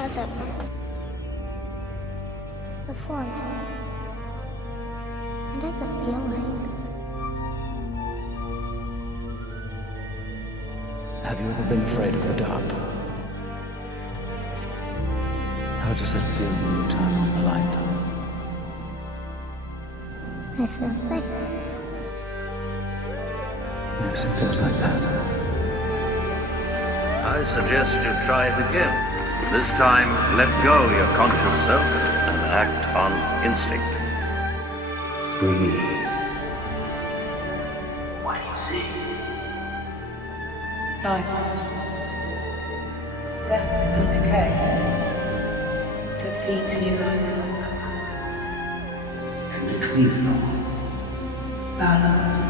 as ever. The Force. What does it feel like? Have you ever been afraid of the dark? How does it feel when you turn on the light? I feel safe. Yes, it feels like that. I suggest you try it again. This time, let go your conscious self and act on instinct. Freeze. What do you see? Life. Death and decay that feeds new life. And between it all, Balance.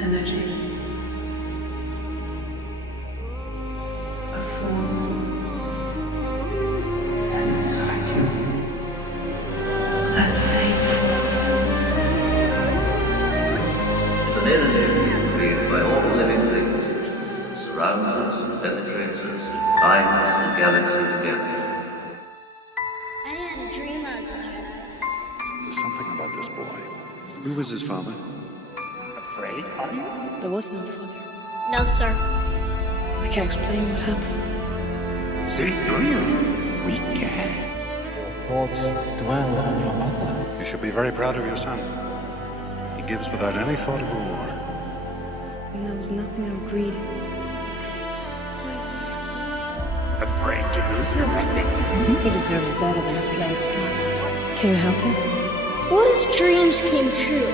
Energy. A force. and inside you, That same force. It's an energy created by all living things. It surrounds us and penetrates us. It binds the galaxy together. I had a dream I was a kid. There's something about this boy. Who was his father? Afraid, are you? There was no father. No, sir. I can't explain what happened. See, do you? We can. Your thoughts dwell on your mother. You should be very proud of your son. He gives without any thought of reward. And there was nothing of greed. Yes. Afraid to lose your method? He deserves better than a slave's life. Can you help him? What if dreams came true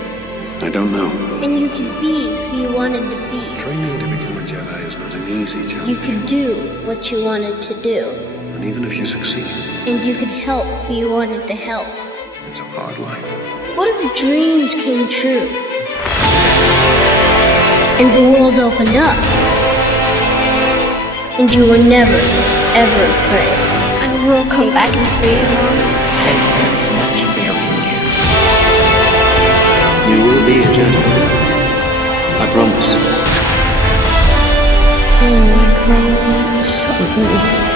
I don't know. and you could be who you wanted to be? Training to become a Jedi is not an easy You challenge. could do what you wanted to do, And even if you succeed, and you could help who you wanted to help. it's a hard life. What if dreams came true and the world opened up and you were never, ever afraid? I will come back and free you, Mom. I sense much fear in you. You will be a Jedi. I promise. Oh, my growing son.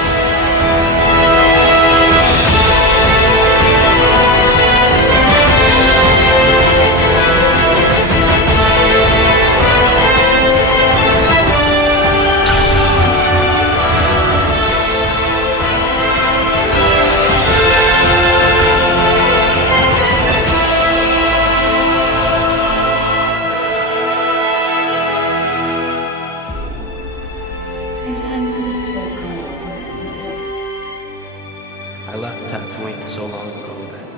I left Tatooine so long ago that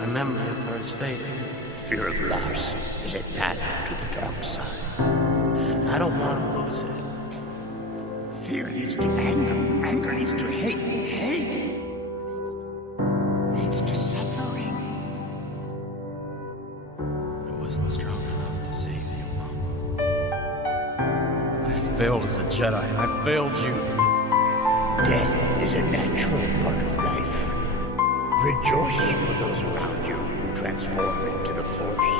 my memory of her is fading. Fear of loss is a path to the dark side. I don't want to lose it. Fear leads to anger. Anger leads to hate. Hate leads to suffering. I wasn't strong enough to save you, Mom. I failed as a Jedi, and I failed you. Death is a natural part of life. Rejoice for those around you who transform into the Force.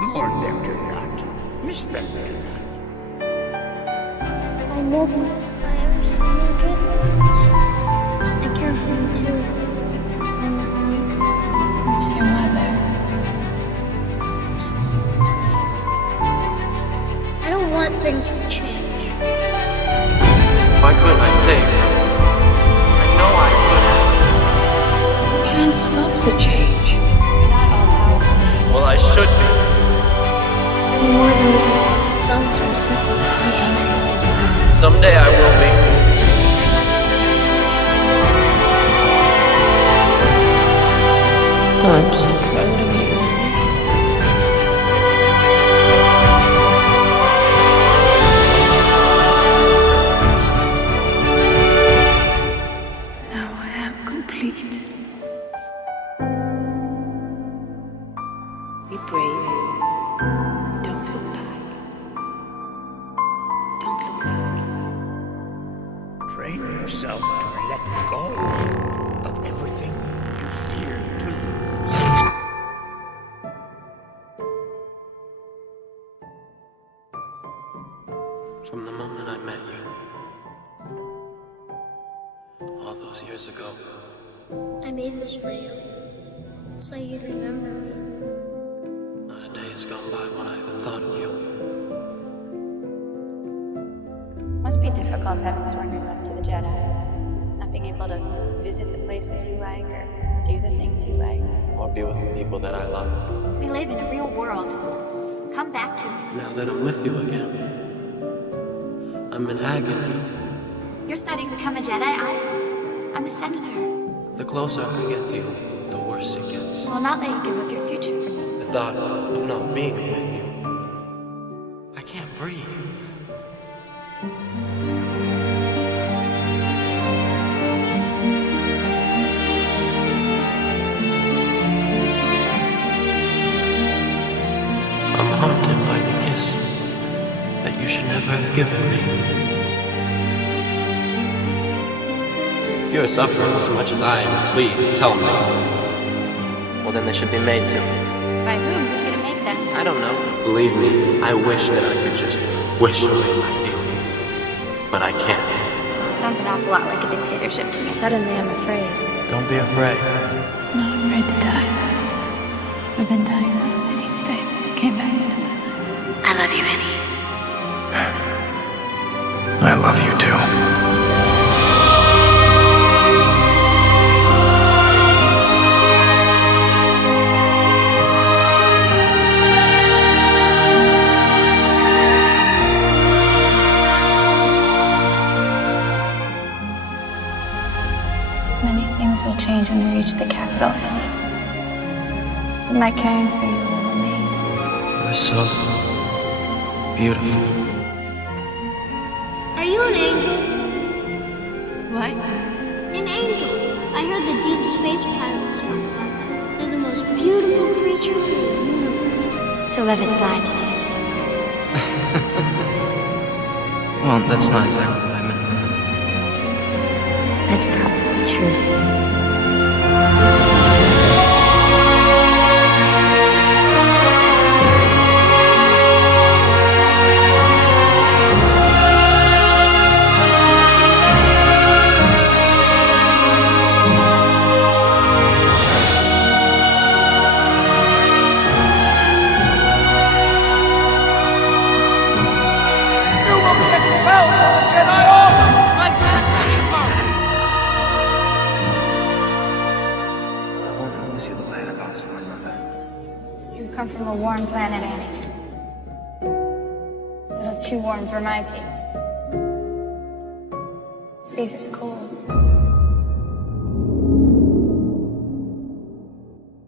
Mourn them, do not. Miss them, do not. I miss you. I ever see you again? I care for you too. It's your mother. I don't want things to change. Why couldn't I save her? I know I could have. You can't stop the change. Well, I should be. You're more than what you stop the suns from setting to be angry as to the humans. Someday I will be. I'm so proud of you. Now I am complete. Be brave. Don't look back. Don't look back. Train yourself to let go of everything you fear to lose. From the moment I met you, all those years ago. I made this for you, so you'd remember me. Not a day has gone by when I haven't thought of you. Must be difficult having sworn your love to the Jedi. Not being able to visit the places you like or do the things you like. Or be with the people that I love. We live in a real world. Come back to me. Now that I'm with you again, I'm in agony. You're studying to become a Jedi. I'm a senator. The closer I get to you, the worse it gets. Will not let you give up your future for me. The thought of not being with you, I can't breathe. I'm haunted by the kiss that you should never have given me. If you're suffering as much as I am, please tell me. Well, then they should be made to. By whom? Who's gonna make them? I don't know. Believe me, I wish that I could just wish away my feelings. But I can't. Sounds an awful lot like a dictatorship to me. Suddenly I'm afraid. Don't be afraid. I'm not afraid to die. I've been dying a little bit each day since you came back into my life. I love you, Annie. I love you too. Many things will change when we reach the capital, Annie. But my caring for you will remain. You're so beautiful. Are you an angel? What? An angel. I heard the deep space pilots talk about that. They're the most beautiful creatures in the universe. So love is blinded. Well, that's not exactly what I meant. That's probably true. You come from a warm planet, Annie. A little too warm for my taste. Space is cold.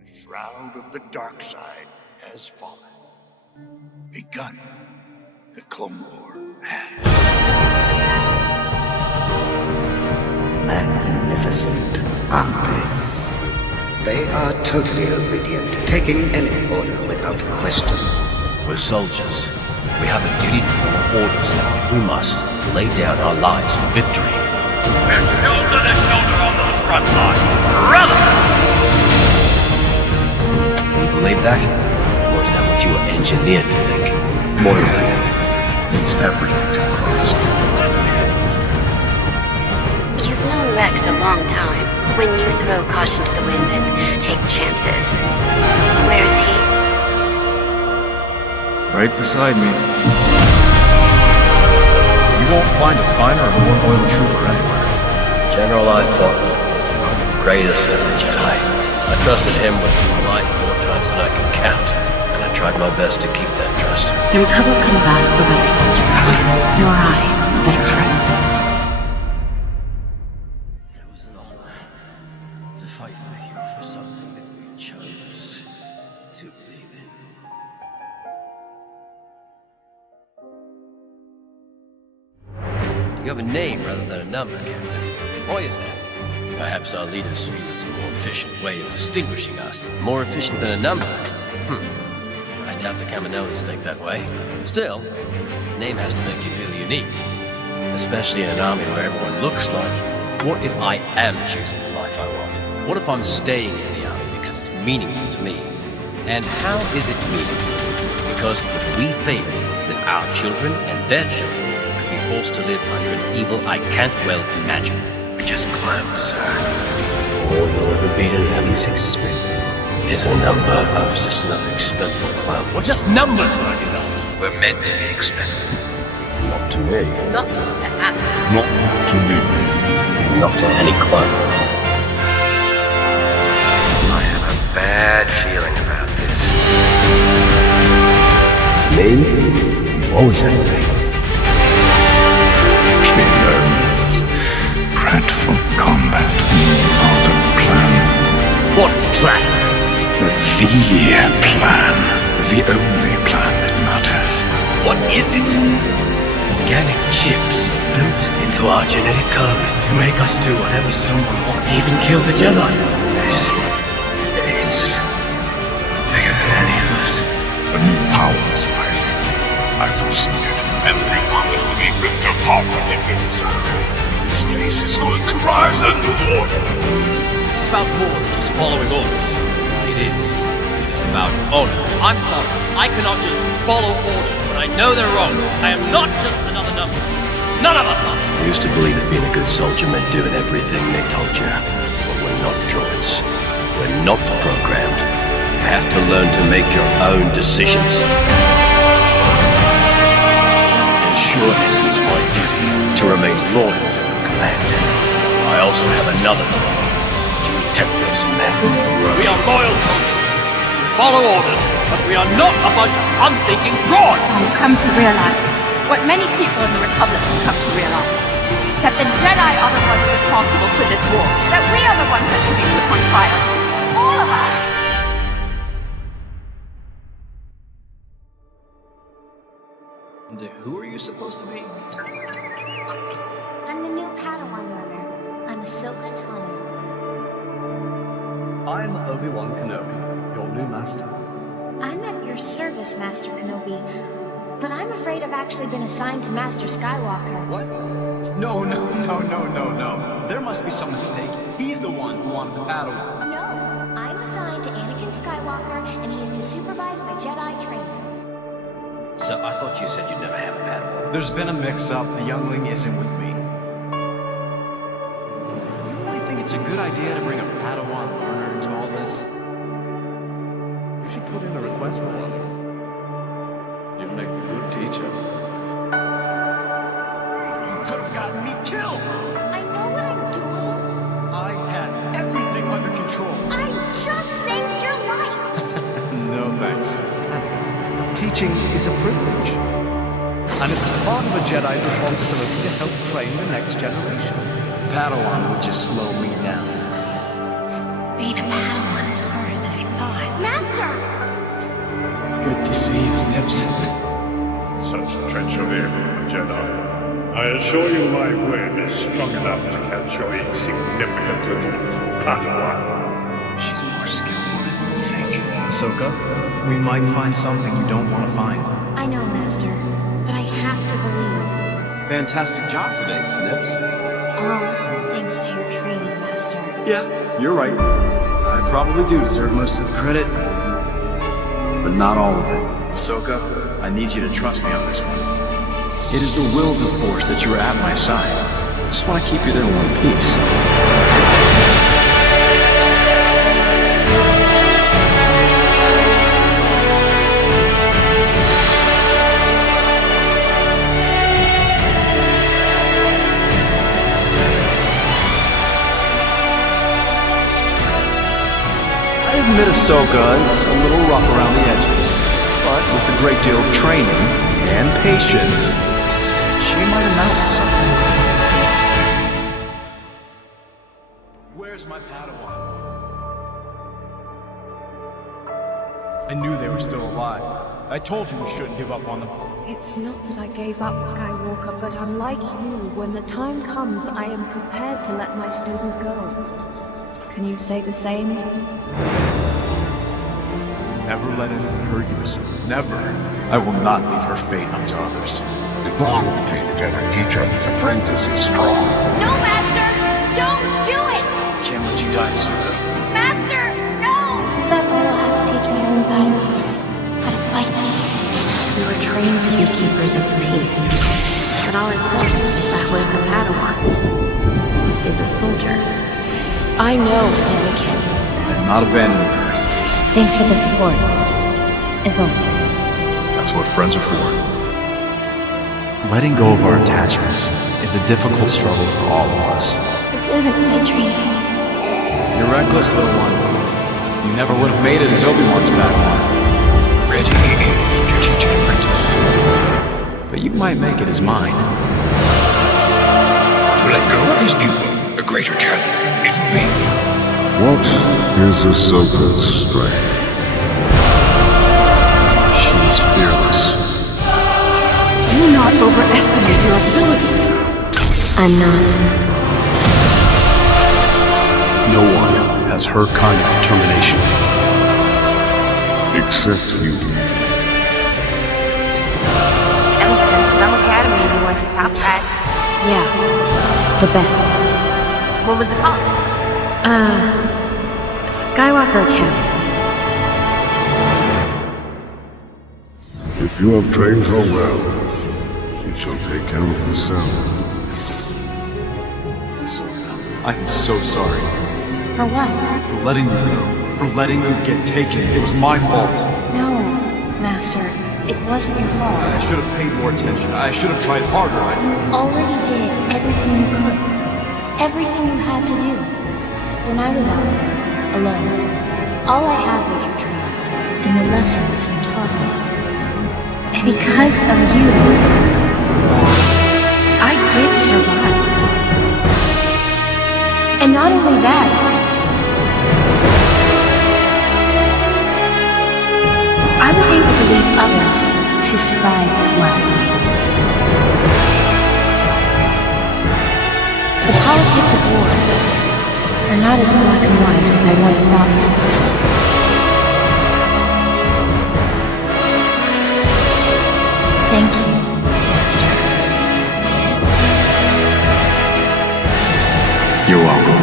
The shroud of the dark side has fallen. Begun. The Clone War has. Magnificent, aren't they? They are totally obedient, taking any order without question. We're soldiers. We have a duty to follow orders, and if we must, lay down our lives for victory. We're shoulder to shoulder on those front lines. Brothers! You believe that? Or is that what you were engineered to think? Loyalty means everything to the cause. You've known Rex a long time. When you throw caution to the wind and take chances. Where is he? Right beside me. You won't find a finer or more loyal trooper anywhere. General I fought with was among the greatest of the Jedi. I trusted him with my life more times than I can count, and I tried my best to keep that trust. The Republic couldn't have asked for better soldiers. Nor I, a better friend. It was an honor to fight with you for something that we chose to believe in. You have a name rather than a number, Captain. Why is that? Perhaps our leaders feel it's a more efficient way of distinguishing us. More efficient than a number? I doubt the Kaminoans think that way. Still, a name has to make you feel unique. Especially in an army where everyone looks like you. What if I am choosing the life I want? What if I'm staying in the army because it's meaningful to me? And how is it meaningful? Because if we fail, then our children and their children could be forced to live under an evil I can't well imagine. just clowns, sir. All you'll ever be to them is expendable. Is a number. I was just another expendable clown. We're just numbers, Amidala. We're meant to be expendable. Not to me. Not to us. Not to me. Not to any clown. I have a bad feeling about this. Me? You always have me. Bred for combat, part of the plan. What plan? The plan. The only plan that matters. What is it? Organic chips built into our genetic code to make us do whatever someone wants. Even kill the Jedi. It's bigger than any of us. A new power is rising. I foresee it. Everyone will be ripped apart from the inside. This place is going to rise a new order. This is about more than just following orders. It is. It is about honor. I'm sorry. I cannot just follow orders when I know they're wrong. I am not just another number. None of us are. I used to believe that being a good soldier meant doing everything they told you. But we're not droids. We're not programmed. You have to learn to make your own decisions. As sure as it is my duty to remain loyal to your command, I also have another duty, to protect those men. We are loyal soldiers. We follow orders, but we are not a bunch of unthinking droids. I've come to realize what many people in the Republic have come to realize. That the Jedi are the ones responsible for this war. That we are the ones that should be put on trial. All of us! And who are you supposed to be? I'm the new Padawan learner. I'm Ahsoka Tano. I'm Obi-Wan Kenobi, your new master. I'm at your service, Master Kenobi. But I'm afraid I've actually been assigned to Master Skywalker. What? No. There must be some mistake. He's the one who wanted the Padawan. No, I'm assigned to Anakin Skywalker, and he is to supervise my Jedi training. So I thought you said you'd never have a Padawan. There's been a mix-up. The youngling isn't with me. You really think it's a good idea to bring a Padawan learner into all this? You should put in a request for one. You'd make a good teacher. You could have gotten me killed! I know what I'm doing. I had everything under control. I just saved your life. No thanks. Teaching is a privilege. And it's part of a Jedi's responsibility to help train the next generation. Padawan would just slow me down. Being a Padawan is harder than I thought. Master! Good to see you, Snips. Such treachery from a Jedi. I assure you my web is strong enough to catch your insignificant little Padawan. She's more skillful than you think. Ahsoka, we might find something you don't want to find. I know, Master, but I have to believe. Fantastic job today, Snips. All thanks to your training, Master. Yeah, you're right. I probably do deserve most of the credit, but not all of it. Ahsoka, I need you to trust me on this one. It is the will of the Force that you are at my side. I just want to keep you there in one piece. I admit Ahsoka is a little rough around the edges, but with a great deal of training and patience, she might amount to something. Where's my Padawan? I knew they were still alive. I told you we shouldn't give up on them. It's not that I gave up, Skywalker, but unlike you, when the time comes, I am prepared to let my student go. Can you say the same? Never let anyone hurt you, Ahsoka. Never. I will not leave her fate up to others. The bond between the Jedi teacher and his apprentice is strong. No, Master! Don't do it! Can't let you die, Ahsoka. Master, no! Is that why I'll have to teach my own Padawan how to fight? We were trained to be keepers of peace, but all I've learned since I was a Padawan is as a soldier. I know Anakin. I'm not abandoning her. Thanks for the support. As always. That's what friends are for. Letting go of our attachments is a difficult struggle for all of us. This isn't my training. You're reckless, little one. You never would have made it as Obi-Wan's Padawan. Ready to teach an apprentice. But you might make it as mine. To let go of his pupil, a greater challenge, it will be. What is Ahsoka's strength? She is fearless. Do not overestimate your abilities. I'm not. No one has her kind of determination. Except you. That must have been some academy you went to topside. Yeah, the best. What was it called? Skywalker Academy. If you have trained her well, she shall take care of herself. I'm so sorry. For what? For letting you go. For letting you get taken. It was my fault. No, Master. It wasn't your fault. I should have paid more attention. I should have tried harder. You already did everything you could. Everything you had to do. When I was out there, alone, all I had was your training and the lessons you taught me. And because of you, I did survive. And not only that, I was able to lead others to survive as well. The politics of war are not as black and white as I once thought they were. Thank you, Master. You're welcome.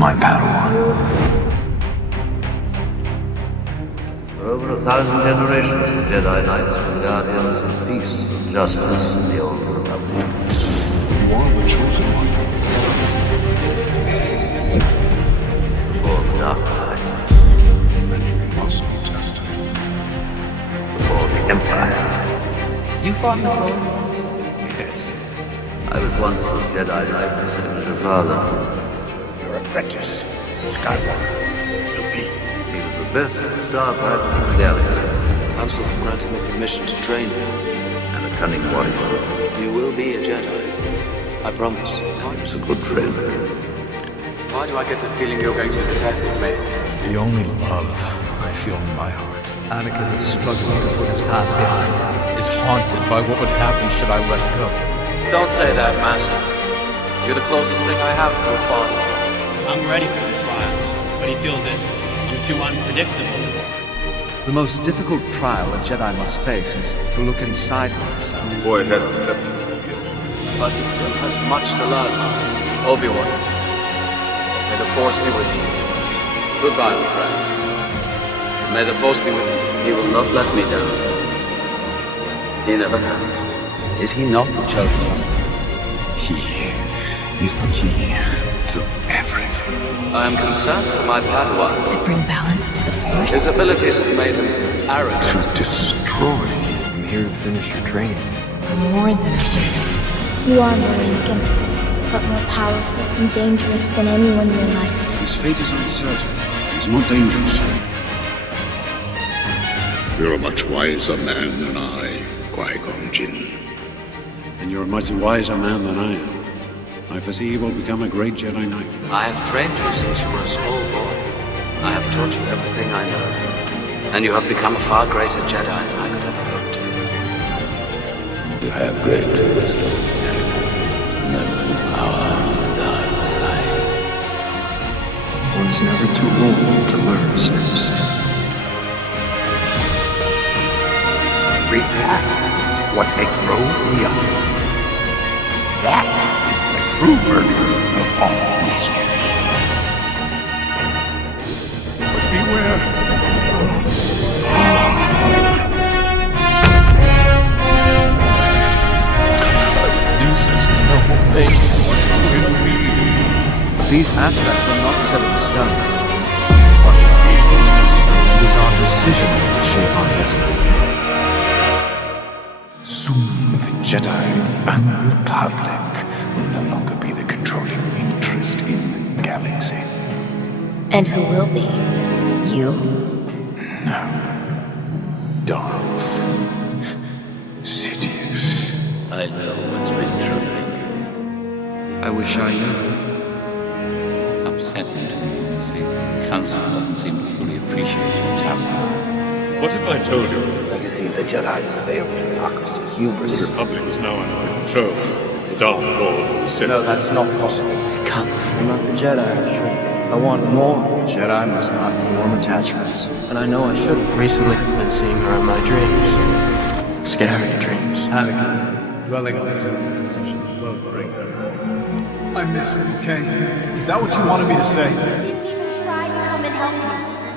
My Padawan. For over 1,000 generations, the Jedi Knights were the guardians of peace and justice in the Old Republic. You are the chosen one. Before the Dark Knight. And you must be tested. Before the Empire. You fought the Clone? Yes. I was once a Jedi Knight, the same as your father. Your apprentice, Skywalker, will be. He was the best star pilot in the galaxy. The Council have granted me permission to train you. And a cunning warrior. You will be a Jedi. I promise. He was a good friend. Why do I get the feeling you're going to the death of me? The only love I feel in my heart. Anakin is struggling to put his past behind him. Is haunted by what would happen should I let go. Don't say that, Master. You're the closest thing I have to a father. I'm ready for the trials, but he feels that I'm too unpredictable. The most difficult trial a Jedi must face is to look inside oneself. The boy has exceptional skills. But he still has much to learn, Master. Obi-Wan. May the Force be with you. Goodbye, my friend. May the Force be with you. He will not let me down. He never has. Is he not the chosen one? He is the key to everything. I am concerned for my Padawan. To bring balance to the Force? His abilities have made him arrogant. To destroy. I'm here to finish your training. I'm more than a Jedi. You are more Anakin, but more powerful and dangerous than anyone realized. His fate is uncertain. He's not dangerous. You're a much wiser man than I, Qui-Gon Jinn. And you're a much wiser man than I am. I foresee you will become a great Jedi Knight. I have trained you since you were a small boy. I have taught you everything I know. And you have become a far greater Jedi than I could ever hope to. You have great wisdom, knowing the power of the dark side. One is never too old to learn, Snips. Repack what may grow beyond. That is the true murder of all monsters. But beware. Deuces to no simple things. These aspects are not set in stone. It is our decisions that shape our destiny. Soon the Jedi and the Republic will no longer be the controlling interest in the galaxy. And who will be? You? No. Darth Sidious. I know what's been troubling you. I wish I knew. It's upsetting to me to see the Council doesn't seem to fully appreciate your talents. What if I told you? The legacy of the Jedi is failed hypocrisy, hubris. The Republic is now under control. The Dark Lord of the Sith. No, that's not possible. It can't. I'm not the Jedi, Schmi. I want more. Jedi must not form attachments. And I know I shouldn't. Recently, I've been seeing her in my dreams. Scary dreams. Anakin, dwelling on Ahsoka's decision will bring her. I miss her, okay? Is that what you wanted me to say? Didn't even try to come and help me.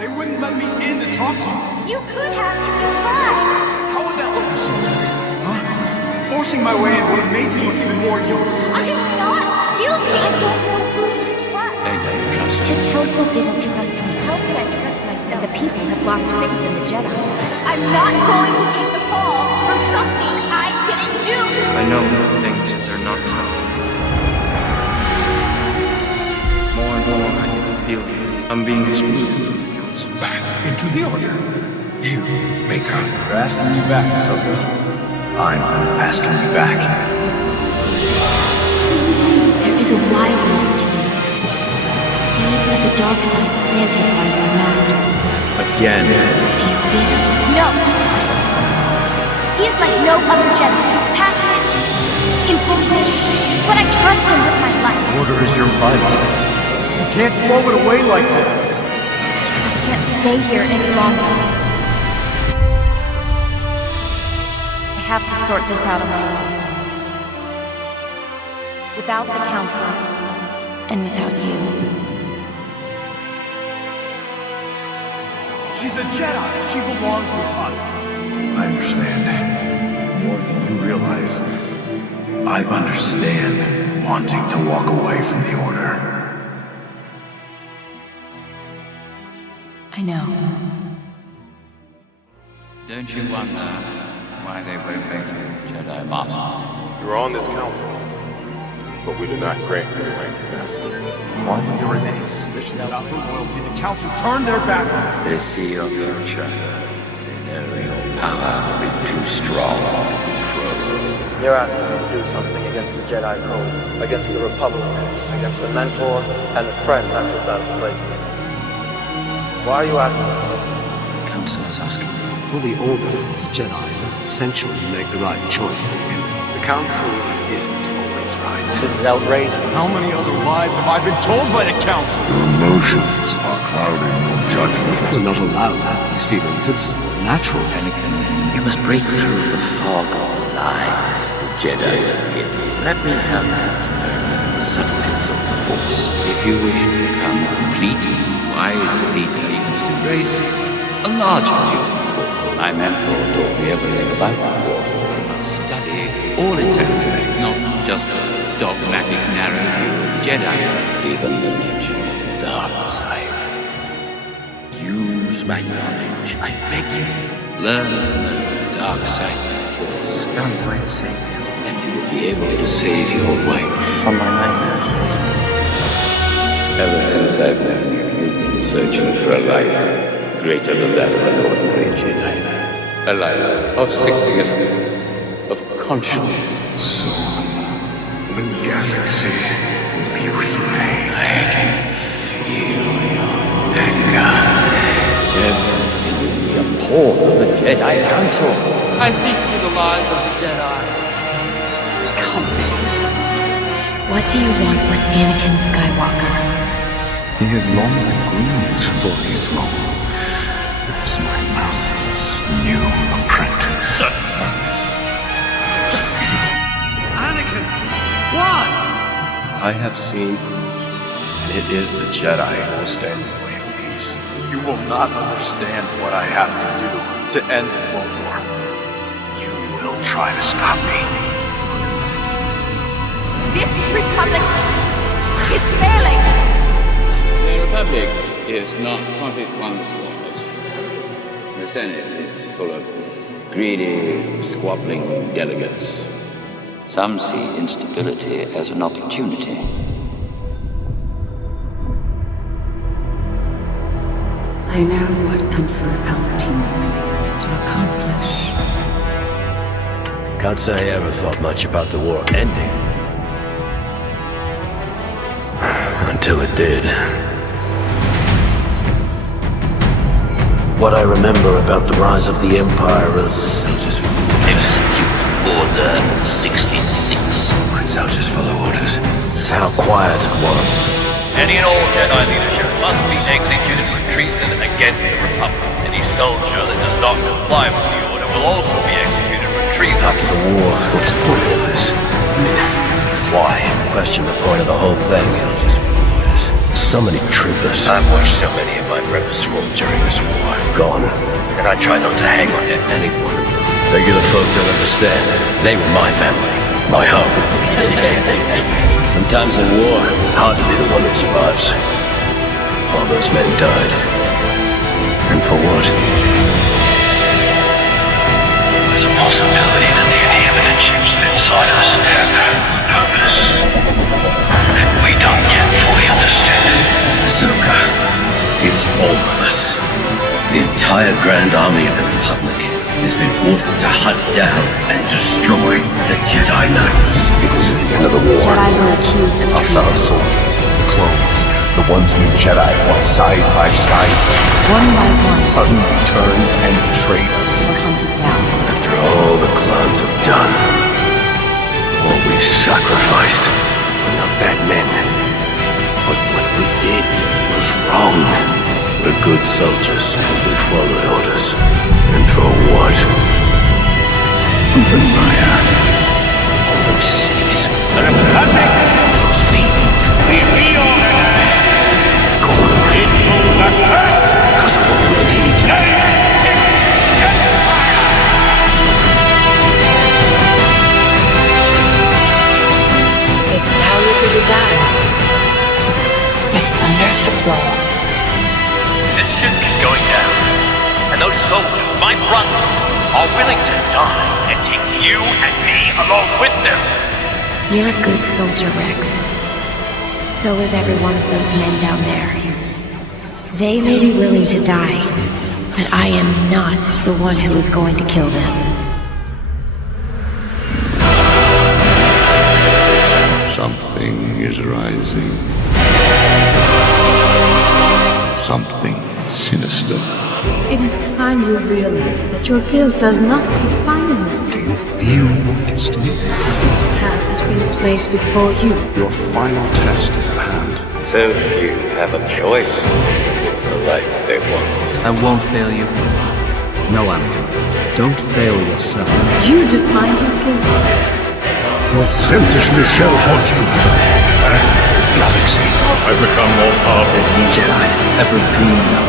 They wouldn't let me in to talk to you. You could have if you tried. How would that look to someone? Huh? Forcing my way in would have made you look even more guilty. I am not guilty. I don't want you to trust. They don't trust you. The Council didn't trust me. How can I trust myself? The people have lost faith in the Jedi. I'm not going to take the fall for something I didn't do. I know things that they're not telling. More and more I get the feeling I'm being excluded from the Council. Back into the Order. You may come. You're asking me back, Ahsoka. I'm asking you back. There is a wildness to you. Seeds of the dark side planted by your master. Again. Do you feel it? No! He is like no other Jedi. Passionate, impulsive, but I trust him with my life. Order is your life. You can't throw it away like this. I can't stay here any longer. I have to sort this out on my own. Without the Council, and without you. She's a Jedi. She belongs with us. I understand. More than you realize. I understand wanting to walk away from the Order. I know. Don't you wonder why they won't make you Jedi Master? You are on this council, but we do not grant you the rank of Master. Why did there remain suspicions about her loyalty? The Council turned their back on her. They see your future. They know your power will be too strong to control. You're asking me to do something against the Jedi Code, against the Republic, against a mentor and a friend that sits out of place. Why are you asking me so? The Council is asking. For the Order, as a Jedi, it is essential you make the right choice. The Council isn't always right. This is outrageous. How many other lies have I been told by the Council? Your emotions are clouding your judgment. We're not allowed to have these feelings. It's natural. Anakin, you must break through the fog of lies the Jedi have hidden. Let me help you to know the subtleties of the Force. If you wish to become a complete, wise leader, you must embrace a larger view of the Force. My mentor taught me everything about the Force. You must study all its aspects, not just a dogmatic, narrow view of the Jedi. Even the nature of the dark side. Use my knowledge, I beg you. Learn to know the dark side of the Force. I'm going to save you. And you will be able to save your wife. From my nightmares. Ever since I've known you, you've been searching for a life greater than that of an ordinary Jedi. A life of significance, of conscience. Soon, the galaxy will be remade. I can feel your anger. Everything will be a pawn of the Jedi Council. I see through the lies of the Jedi. Come here. What do you want with Anakin Skywalker? He has long been groomed for his role as my master's new apprentice. Anakin! Why? I have seen, and it is the Jedi who will stand in the way of peace. You will not understand what I have to do to end the Clone War. You will try to stop me. This Republic is failing! The Republic is not what it once was. The Senate is full of greedy, squabbling delegates. Some see instability as an opportunity. I know what Emperor Palpatine seeks to accomplish. Can't say I ever thought much about the war ending. Until it did. What I remember about the rise of the Empire is... Execute Order 66. Good soldiers follow orders. Is how quiet it was. Any and all Jedi leadership must be executed for treason against the Republic. Any soldier that does not comply with the order will also be executed for treason. After the war, what's the point of all this? I mean, why? Question the point of the whole thing. Soldiers follow orders. So many troopers. I've watched so many of my brothers fall during this war. Gone. And I try not to hang on to any one of them. Regular folk don't understand. They were my family. My home. Sometimes in war, it's hard to be the one that survives. All those men died. And for what? There's a possibility that the inhabited ships inside us have purpose that we don't yet fully understand. Ahsoka, it's all of us. The entire Grand Army of the Republic has been ordered to hunt down and destroy the Jedi Knights. It was at the end of the war. Jedi were accused of Our fellow treason. soldiers, the clones, the ones we Jedi fought side by side, One by one, suddenly turned and betrayed us. were hunted down. After all the clowns have done, all we've sacrificed, we're not bad men. But what we did was wrong. We're good soldiers. We followed orders. And for what? Open fire. All those cities. The Republic. All those people. We reorganize. Gone. Into the first. Because of what we did. This is how liberty dies. With thunderous applause. This ship is going down. And those soldiers, my brothers, are willing to die and take you and me along with them. You're a good soldier, Rex. So is every one of those men down there. They may be willing to die, but I am not the one who is going to kill them. Something is rising. Something sinister. It is time you realize that your guilt does not define you. Do you feel your destiny? This path has been placed before you. Your final test is at hand. So few have a choice with the life they want. I won't fail you. No, Anakin. Don't fail yourself. You defined your guilt. Your selfishness shall haunt you. Galaxy. I've become more powerful Than any Jedi has ever dreamed of.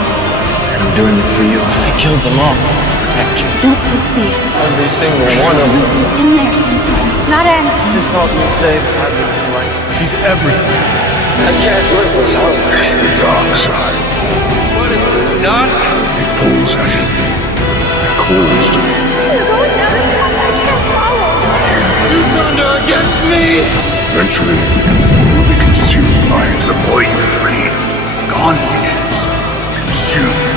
And I'm doing it for you. I killed them all to protect you. Don't feel safe. Every single one of them. He's in there sometimes. Not Anakin. Just help me save Padmé's life. She's everything. I can't live without her. The dark side. What have you done? It pulls at you. It calls to you. You're going down a path I can't follow. You thunder against me! Eventually, you will be consumed by it. The boy you trained, gone he is, consumed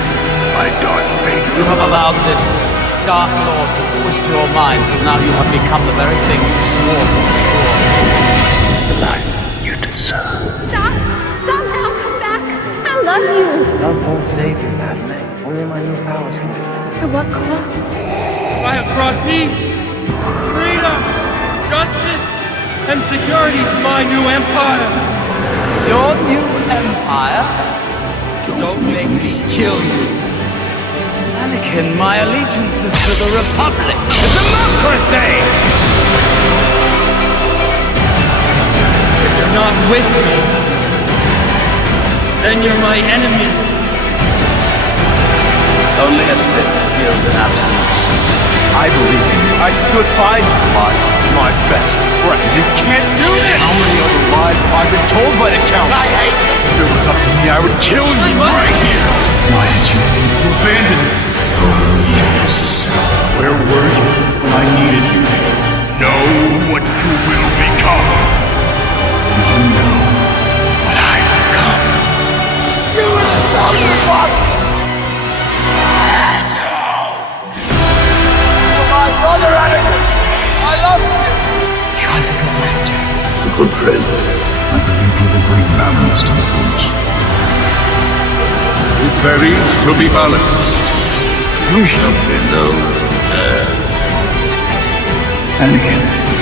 by Darth Vader. You have allowed this Dark Lord to twist your mind till now you have become the very thing you swore to destroy. The life you deserve. Stop! Stop now! Come back! I love you! Love won't save you, Padmé. Only my new powers can do that. At what cost? I have brought peace, freedom, justice, and security to my new empire. Your new empire? Don't make me kill you. Anakin, my allegiance is to the Republic, to democracy! If you're not with me, then you're my enemy. Only a Sith deals in absolutes. I believed in you. I stood by you. Lied to my best friend. You can't do this! How many other lies have I been told by the Council? I hate them! If it was up to me, I would kill you right here! Why did you leave? You abandoned me. Where were you when I needed you? Know what you will become. Do you know what I've become? You were the chosen one! My brother Anakin! I love you! He was a good master. A good friend. I believe you will bring balance to the Force. If there is to be balance, You shall be known as Anakin.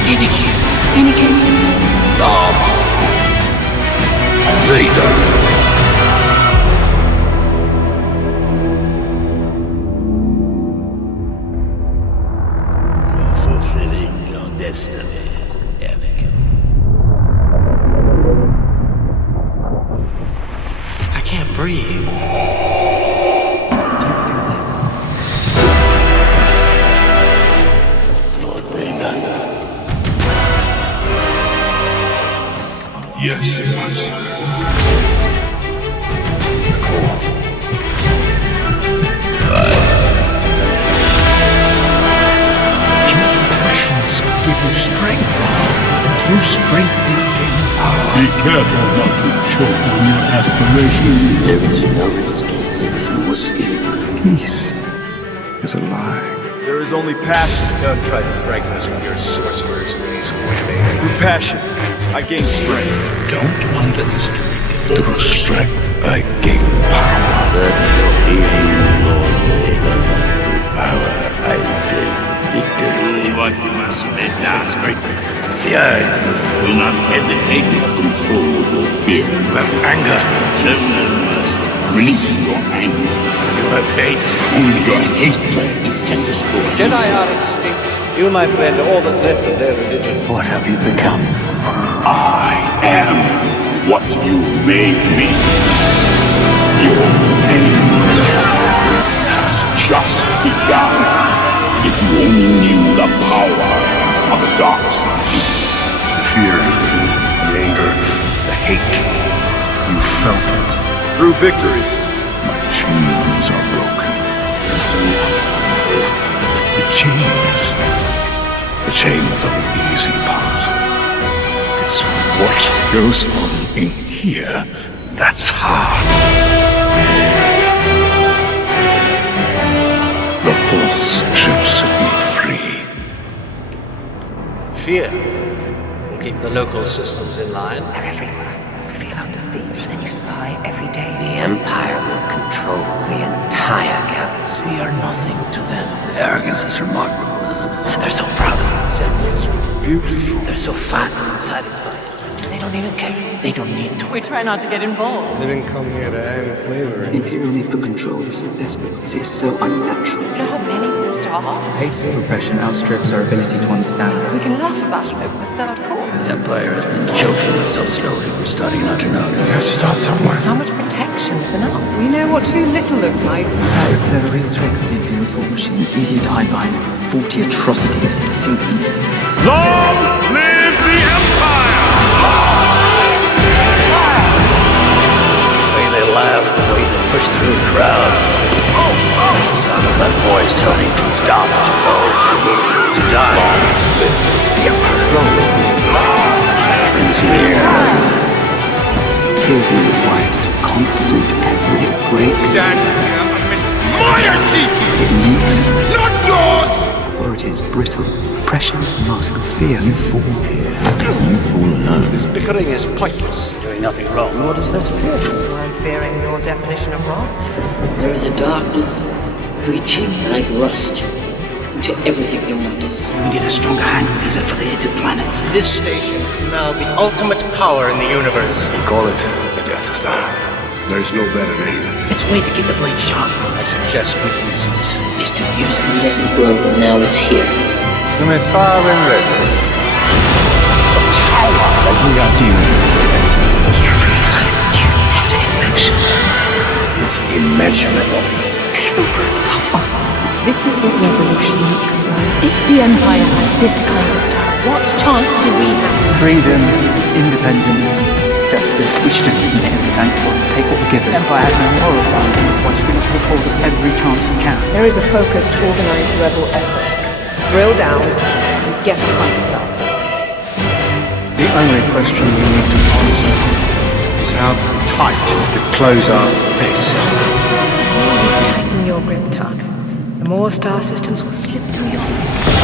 Anakin. Anakin. Darth Vader. Fulfilling your destiny, Anakin. I can't breathe. Lord Vader. Yes, it was. The core. Passions give you strength. Through strength you gain power. be careful not to choke on your aspirations. There is no escape. There is no escape. Peace is a lie. There is only passion. Don't try to frighten us with your sorcerer's ways, Lord Vader. Through passion, I gain strength. Don't underestimate. Through strength, I gain power. Let your feelings, Lord Vader. Through power, I gain victory. What you must let down. Fear. Do not hesitate to control your fear. You have anger. Gentleness. Release your anger. You have hate. Only your hatred can destroy. Jedi are extinct. You, my friend, are all that's left of their religion. What have you become? I am what you made me. Your pain has just begun. If you only knew the power of the dark side. The fear, the anger, the hate. You felt it. Through victory, my chains are broken. The chains are the easy part. It's what goes on in here that's hard. The Force shall set me free. Fear will keep the local systems in line. They're everywhere. You feel under siege, and you spy every day. The Empire will control the entire galaxy. We are nothing to them. Arrogance is remarkable, isn't it? They're so proud of themselves. beautiful. They're so fat and satisfied. They don't even care. They don't need to. We try not to get involved. They didn't come here to end slavery. The Imperial need for control is so desperate. It is so unnatural. You know how many will stop? The pace of oppression outstrips our ability to understand. We can laugh about it over the third course. The Empire has been choking us so slowly, we're starting not to notice. We have to start somewhere. How much protection is enough? We know what too little looks like. Is there a real trick with the Imperial thought machine? It's easier to hide behind 40 atrocities in a single incident. Long live the Empire! The way they laugh, the way they push through the crowd. The sound of that voice telling you to stop, to go, to move, to die. Long live the Empire. Long live the Empire. Brings in the air. Tyranny requires constant effort. It breaks. It leaks. Not yours! Authority is brittle. Oppression is the mask of fear. You fall here. You fall alone. This bickering is pointless. Doing nothing wrong. What is there to fear? I'm fearing your definition of wrong. There is a darkness reaching like rust into everything around us. We need a stronger hand with these affiliated planets. This station is now the ultimate power in the universe. Call it the Death Star. There's no better name. It's a way to keep the blade sharp. I suggest we use it. Is to use it. We let it grow, but now it's here. To my father and ready. The power that we are dealing with You realize what you set in motion is immeasurable. People will This is what revolution looks like. If the Empire has this kind of power, what chance do we have? Freedom, independence, justice. We should just sit here and be thankful. Take what we're given. The Empire has no moral boundaries. Why should we not take hold of every chance we can? There is a focused, organized rebel effort. Drill down and get a fight started. The only question we need to answer is how tight to close our fist. Tighten your grip, Tark. The more star systems will slip through your fingers.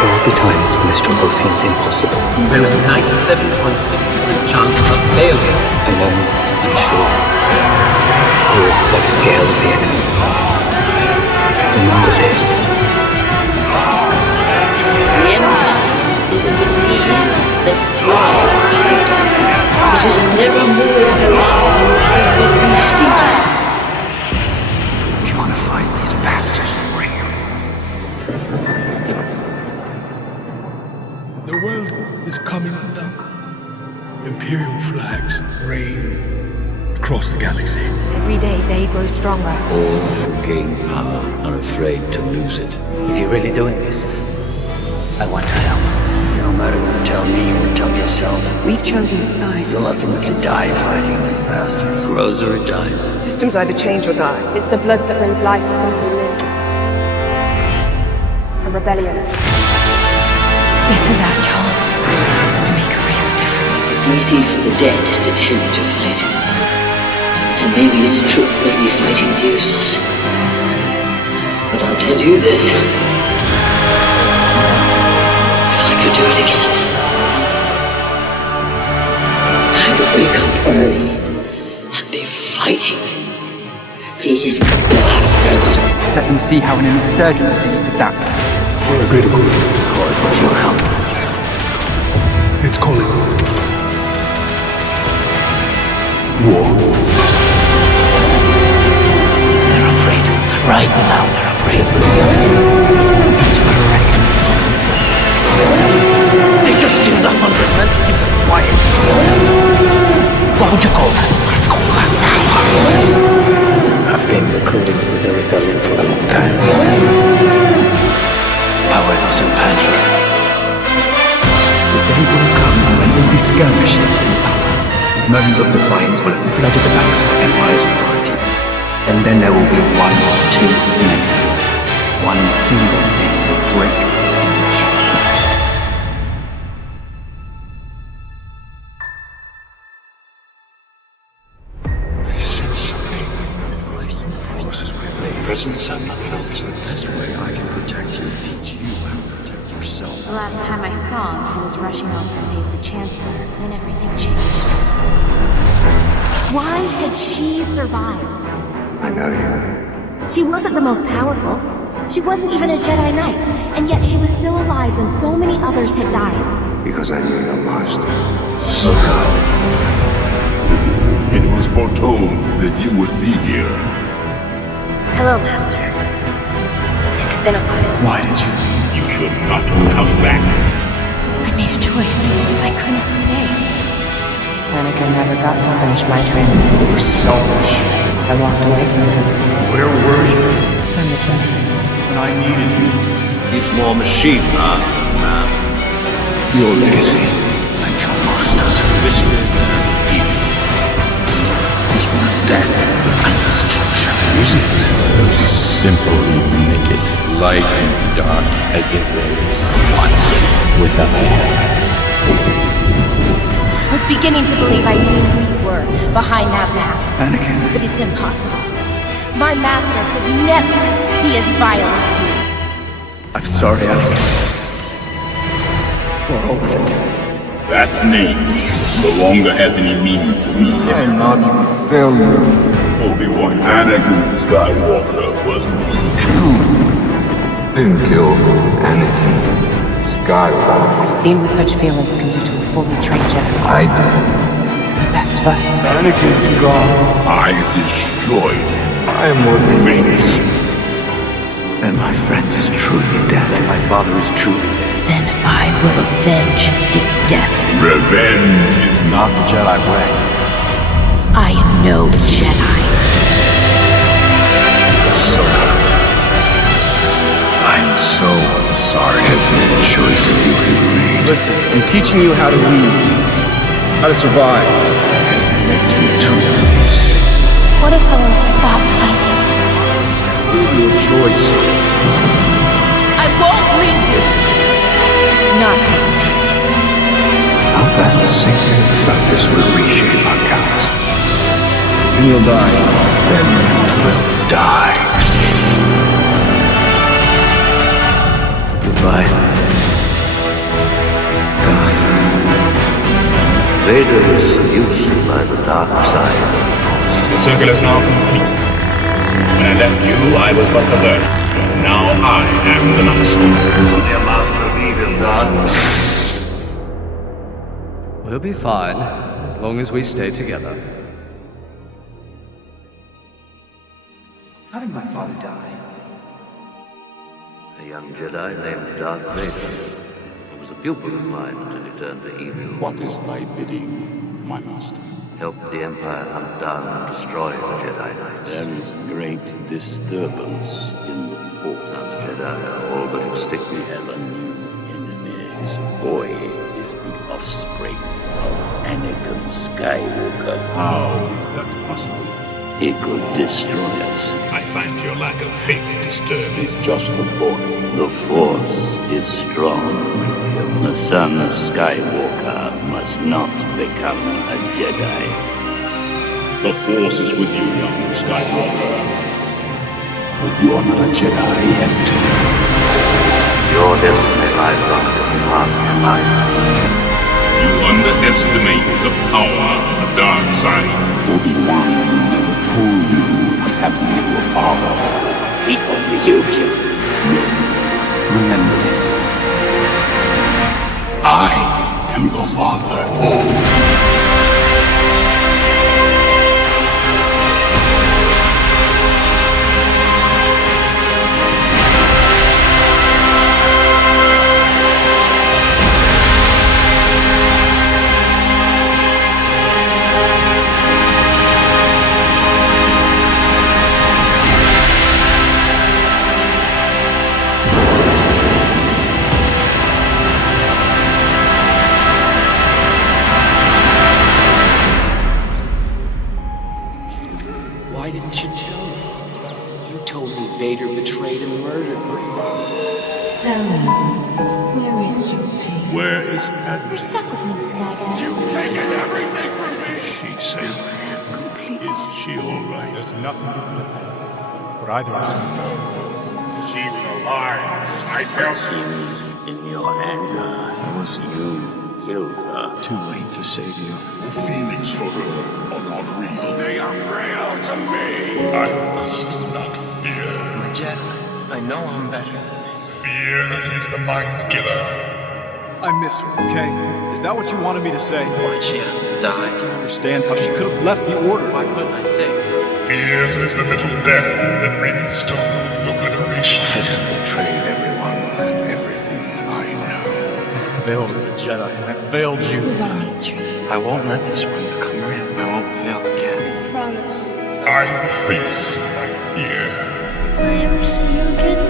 There will be times when the struggle seems impossible. There is a 97.6% chance of failure. Alone, unsure, dwarfed by the scale of the enemy. Remember this. The Empire is a disease that thrives in darkness. It is never more alive than we sleep. Do you want to fight these bastards for you? The world is coming undone. Imperial flags reign across the galaxy. Every day they grow stronger. All who gain power are afraid to lose it. If you're really doing this, I want to help. No matter what you tell me or tell yourself, We've chosen a side. you'll ultimately die fighting these bastards. Grows or it dies. Systems either change or die. It's the blood that brings life to something new. A rebellion. This is our chance to make a real difference. It's easy for the dead to tell you to fight. And maybe it's true, maybe fighting's useless. But I'll tell you this. If I could do it again, I'd wake up early and be fighting these bastards. Let them see how an insurgency adapts. For the greater good. Lord, with your help. It's calling. War. They're afraid. Right now they're afraid. That's what a reckoning sounds like. They just killed 100 men. Keep it quiet. What would you call that? I'd call that power. I've been recruiting for the rebellion for a long time. Power doesn't panic. The day will come when all these skirmishes and battles, these moments of defiance will have flooded the banks of the Empire's authority. And then there will be one too many. One single thing will break the siege. I sense something. The force is with me. Presence I've not felt since. Best way I can protect you, teach you how to protect yourself. The last time I saw him, he was rushing off to save the Chancellor. Then everything changed. Why had she survived? I know you. She wasn't the most powerful. She wasn't even a Jedi Knight. And yet she was still alive when so many others had died. Because I knew your master. It was foretold that you would be here. Hello, Master. It's been a while. Why did you? You should not have come back. I made a choice. I couldn't stay. Anakin never got to finish my training. You were selfish. I walked away from him. Where were you? I'm the Jedi. When I needed you. He's more machine, huh? Your legacy. Like your masters. Twisted and evil. He's one of death and destruction. Is it? Simple naked. Light and dark as if there is one without the other. I was beginning to believe I knew who you were behind that mask. Anakin. But it's impossible. My master could never be as vile as you. I'm sorry, Anakin. For all of it. That name no longer has any meaning to me. I'm not a failure. Obi-Wan. Anakin Skywalker wasn't he? Didn't kill Anakin Skywalker. I've seen what such feelings can do to a fully trained Jedi. I did. To the best of us. Anakin's gone. I destroyed him. I am what remains. And my friend is truly dead. Then my father is truly dead. Then I will avenge his death. Revenge is not the Jedi way. I am no Jedi. Ahsoka. I'm so sorry. Every choice you have made. Listen, I'm teaching you how to lead, how to survive. Has led you to this. What if I will stop fighting? Your choice. I won't leave you. Not this time. How that sacred focus will reshape our galaxy. And you'll die. Then you will die. Goodbye, Darth Vader was seduced by the dark side of the Force. The circle is now complete. When I left you, I was but the learner. Now I am the master. Dear master of evil, Darth. We'll be fine, as long as we stay together. How did my father die? A young Jedi named Darth Vader. He was a pupil of mine until he turned to evil. What is thy bidding, my master? Help the Empire hunt down and destroy the Jedi Knights. There is great disturbance in the Force. Now the Jedi are all but extinct. We have a new enemy. This boy is the offspring of Anakin Skywalker. How is that possible? He could destroy us. I find your lack of faith disturbing. He's just a boy. The Force is strong with him. The son of Skywalker must not become a Jedi. The Force is with you, young Skywalker. But you are not a Jedi yet. Your destiny lies on a different path than mine. You underestimate the power of the dark side. Obi-Wan never told you what happened to your father. He only you killed me. Remember this. I am your father. Why didn't you tell me? You told me Vader betrayed and murdered my father. Tell me, where is your pain? Where is Padmé? You're stuck with me, Sky Guy. You've taken everything from me. Is she safe? Completely. Is she all right? There's nothing you could have done for either of them. She's alive. I felt Seems in your anger, it was you killed her. Too late to save you. feelings for her are not real. They are real to me. I must not fear. My Jedi, I know I'm better than this. Fear is the mind killer. I miss her, okay? Is that what you wanted me to say? Why'd she have to die? I can't understand how she could have left the Order. Why couldn't I save her? Fear is the little death that brings total obliteration. I have betrayed everyone and everything I know. I failed as a Jedi, and I failed you. It was on me, Tree. I won't let this one become real. I won't fail again. Promise. I will face my fear. Will I ever see you again?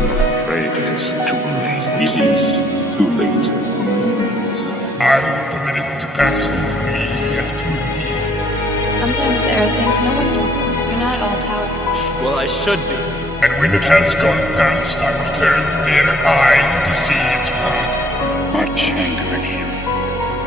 I'm afraid it is too late. It is too late for me, son. I will permit it to pass over me and through me. Sometimes there are things no one can. You're not all powerful. Well, I should be. And when it has gone past, I will turn their eye to see its path. Much anger in him,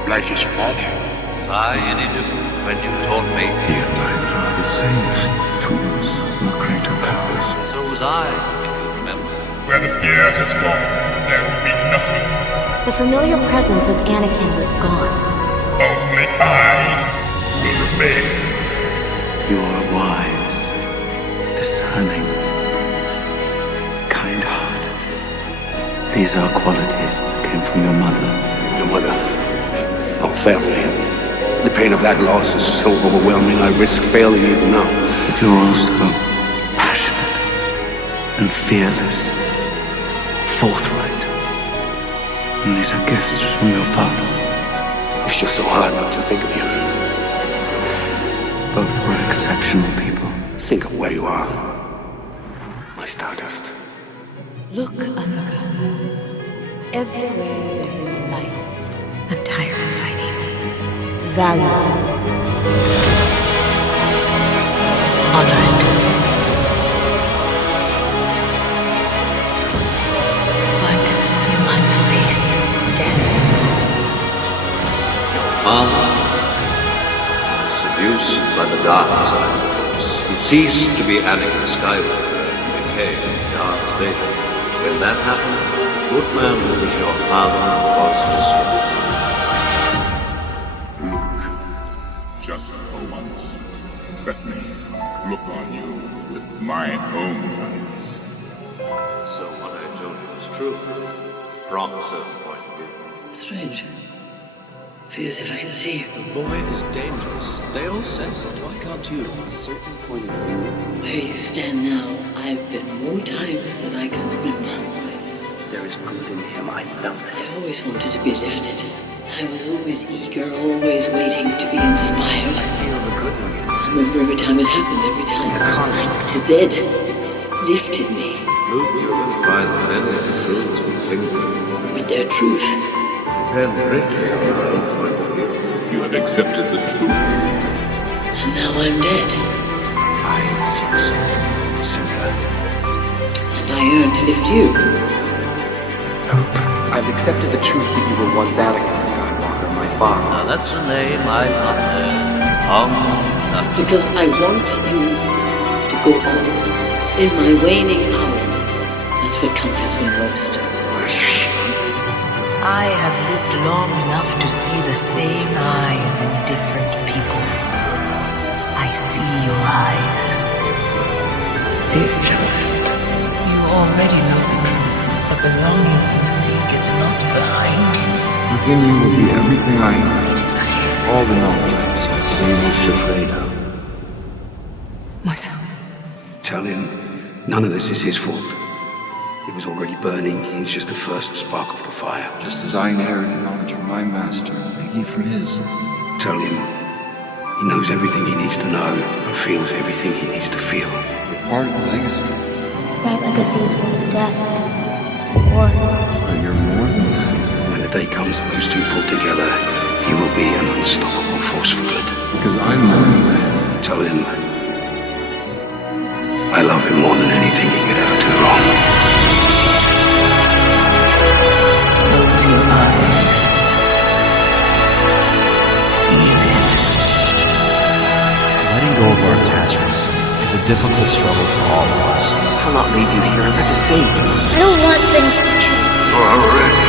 like his father. Was I any different when you taught me? He and I are the same, tools for greater powers. So was I, if you remember. Where the fear has gone, there will be nothing. The familiar presence of Anakin was gone. Only I will remain. You are wise, discerning, kind-hearted. These are qualities that came from your mother. Your mother, our family. The pain of that loss is so overwhelming, I risk failing even now. But you're also passionate and fearless, forthright. And these are gifts from your father. It's just so hard not to think of you. Both were exceptional people. Think of where you are. Stardust. Look, Ahsoka. Everywhere there is life. I'm tired of fighting. Value. Honor it. But you must face death. Your father was seduced by the dark side of the Force. He ceased to be Anakin Skywalker and became Darth Vader. When that happened, the good man who was your father was destroyed. Luke, just for once, let me look on you with my own eyes. So what I told you was true, from a certain point of view. Strange. Feels if I can see. The boy is dangerous. They all sense it. Why can't you? A certain point of view. Where you stand now, I've been more times than I can remember. There is good in him. I felt it. I've always wanted to be lifted. I was always eager, always waiting to be inspired. I feel the good in you. I remember every time it happened, every time. The conflict. The dead lifted me. Luke, you're going to find that many of the truths we think With their truth. depend greatly on our own point of view. You have accepted the truth. And now I'm dead. I see something similar. And I yearn to lift you. Hope. I've accepted the truth that you were once Anakin Skywalker, my father. Now that's a name I've not heard. Because I want you to go on. In my waning hours, that's what comforts me most. I have lived long enough to see the same eyes in different people. I see your eyes. Dear child, You already know the truth. The belonging you seek is not behind you. Within you will be everything I am. It is ahead. All the knowledge I possess. What are you most afraid of? My son. Tell him none of this is his fault. It was already burning. He's just the first spark of the fire. Just as I inherited knowledge from my master, and he from his. Tell him he knows everything he needs to know and feels everything he needs to feel. You're part of the legacy. My legacy is one of death. War. But you're more than that. When the day comes that those two pull together, he will be an unstoppable force for good. Because I'm more than that. Tell him I love him more than anything he could ever do wrong. Close your eyes. Feel it. Letting go of our attachments is a difficult struggle for all of us. I'll not leave you here. I've got to save you. I don't want things to change. You're already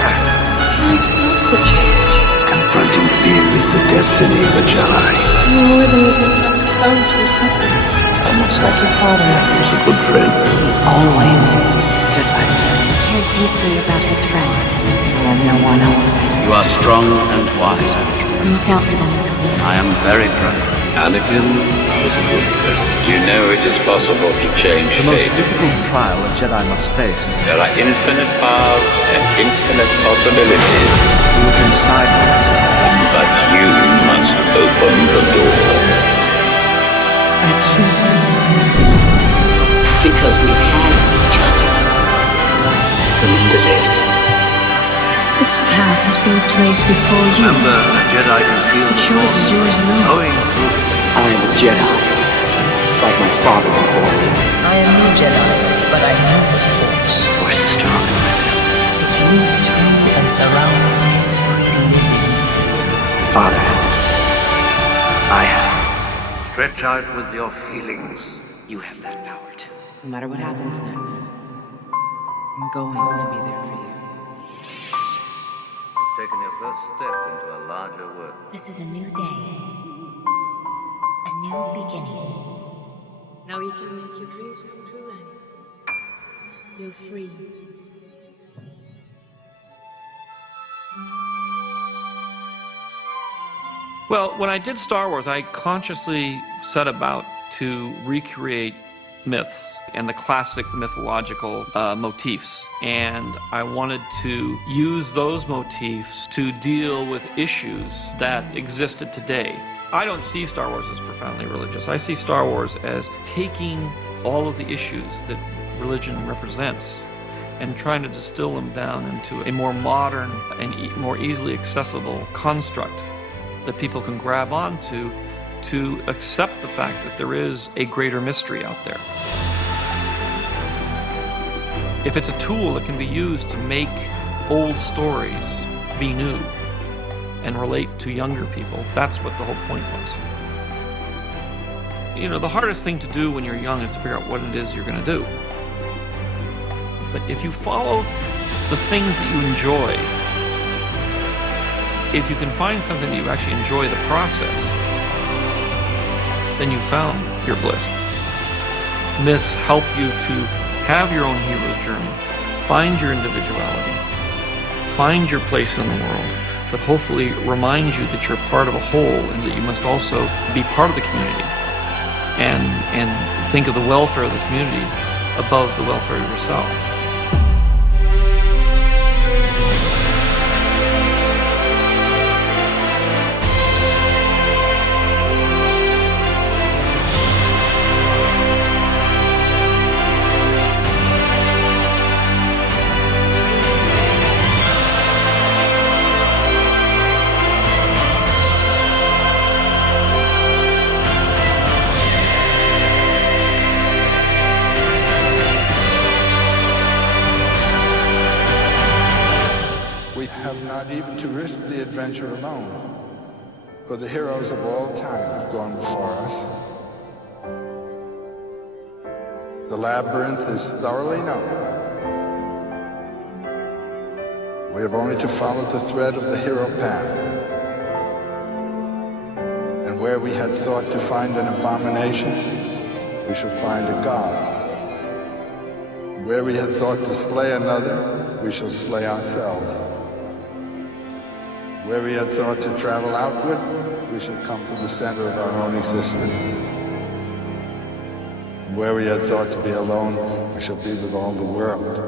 Can't stop the change. confronting fear is the destiny of a Jedi. More than you just like sons for something. So much like your father. He's a good friend. He always stood by me. He cared deeply about his friends. When no one else did. You are strong and wise, Anakin. And looked out for them until the end. I am very proud. Anakin was a good friend. You know it is possible to change The most fate. difficult trial a Jedi must face is There are infinite paths and infinite possibilities. to look inside oneself. But you must open the door. I choose to because we had each other. Remember this. This path has been placed before you. Remember, a Jedi can feel The choice is yours alone. going through it. I am a Jedi. Like my father before me. I am no Jedi, but I know the Force. Force is stronger with him. It moves through and surrounds me freely. My father had it. I have it. Stretch out with your feelings. You have that power too. No matter what happens next, I'm going to be there for you. You've taken your first step into a larger world. This is a new day. A new beginning. Now you can make your dreams come true, Annie. You're free. Well, when I did Star Wars, I consciously set about to recreate myths and the classic mythological motifs. And I wanted to use those motifs to deal with issues that existed today. I don't see Star Wars as profoundly religious. I see Star Wars as taking all of the issues that religion represents, and trying to distill them down into a more modern and more easily accessible construct that people can grab onto to accept the fact that there is a greater mystery out there. If it's a tool that can be used to make old stories be new and relate to younger people, that's what the whole point was. You know, the hardest thing to do when you're young is to figure out what it is you're going to do. But if you follow the things that you enjoy, if you can find something that you actually enjoy the process, then you found your bliss. Myths help you to have your own hero's journey, find your individuality, find your place in the world, but hopefully remind you that you're part of a whole and that you must also be part of the community and think of the welfare of the community above the welfare of yourself. Even to risk the adventure alone, for the heroes of all time have gone before us. The labyrinth is thoroughly known. We have only to follow the thread of the hero path. And where we had thought to find an abomination, we shall find a god. Where we had thought to slay another, we shall slay ourselves. Where we had thought to travel outward, we shall come to the center of our own existence. Where we had thought to be alone, we shall be with all the world.